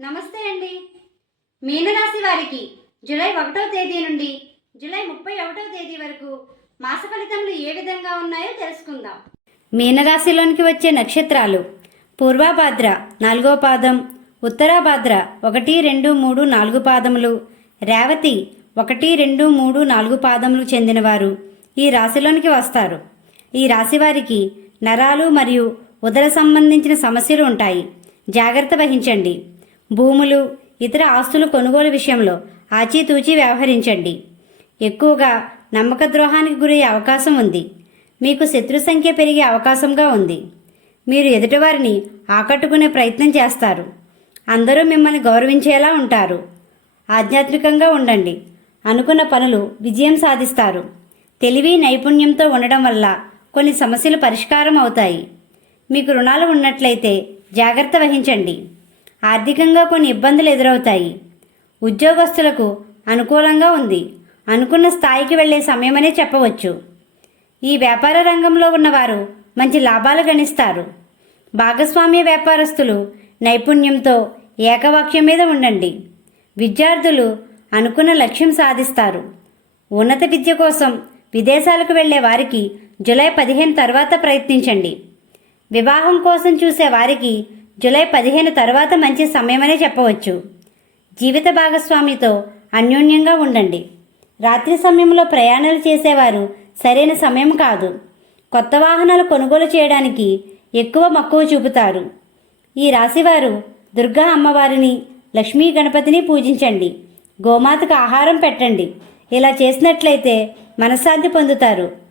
నమస్తే అండి. మీనరాశి వారికి జూలై ఒకటో తేదీ నుండి జూలై ముప్పై ఒకటో తేదీ వరకు మాస ఫలితములు ఏ విధంగా ఉన్నాయో తెలుసుకుందాం. మీనరాశిలోనికి వచ్చే నక్షత్రాలు పూర్వాభాద్ర నాలుగో పాదం ఉత్తరాభాద్ర ఒకటి రెండు మూడు నాలుగు పాదములు రేవతి ఒకటి రెండు మూడు నాలుగు పాదములు చెందినవారు ఈ రాశిలోనికి వస్తారు. ఈ రాశి వారికి నరాలు మరియు ఉదర సంబంధించిన సమస్యలు ఉంటాయి. జాగ్రత్త వహించండి. భూములు ఇతర ఆస్తులు కొనుగోలు విషయంలో ఆచితూచి వ్యవహరించండి. ఎక్కువగా నమ్మక ద్రోహానికి గురయ్యే అవకాశం ఉంది. మీకు శత్రు సంఖ్య పెరిగే అవకాశంగా ఉంది. మీరు ఎదుటివారిని ఆకట్టుకునే ప్రయత్నం చేస్తారు. అందరూ మిమ్మల్ని గౌరవించేలా ఉంటారు. ఆధ్యాత్మికంగా ఉండండి. అనుకున్న పనులు విజయం సాధిస్తారు. తెలివి నైపుణ్యంతో ఉండడం వల్ల కొన్ని సమస్యలు పరిష్కారం అవుతాయి. మీకు రుణాలు ఉన్నట్లయితే జాగ్రత్త వహించండి. ఆర్థికంగా కొన్ని ఇబ్బందులు ఎదురవుతాయి. ఉద్యోగస్తులకు అనుకూలంగా ఉంది. అనుకున్న స్థాయికి వెళ్ళే సమయమనే చెప్పవచ్చు. ఈ వ్యాపార రంగంలో ఉన్నవారు మంచి లాభాలు గణిస్తారు. భాగస్వామ్య వ్యాపారస్తులు నైపుణ్యంతో ఏకవాక్యం మీద ఉండండి. విద్యార్థులు అనుకున్న లక్ష్యం సాధిస్తారు. ఉన్నత విద్య కోసం విదేశాలకు వెళ్ళే వారికి జూలై పదిహేను తర్వాత ప్రయత్నించండి. వివాహం కోసం చూసే వారికి జూలై పదిహేను తర్వాత మంచి సమయమనే చెప్పవచ్చు. జీవిత భాగస్వామితో అన్యోన్యంగా ఉండండి. రాత్రి సమయంలో ప్రయాణాలు చేసేవారు సరైన సమయం కాదు. కొత్త వాహనాలు కొనుగోలు చేయడానికి ఎక్కువ మక్కువ చూపుతారు. ఈ రాశివారు దుర్గా అమ్మవారిని లక్ష్మీ గణపతిని పూజించండి. గోమాతకు ఆహారం పెట్టండి. ఇలా చేసినట్లయితే మనశ్శాంతి పొందుతారు.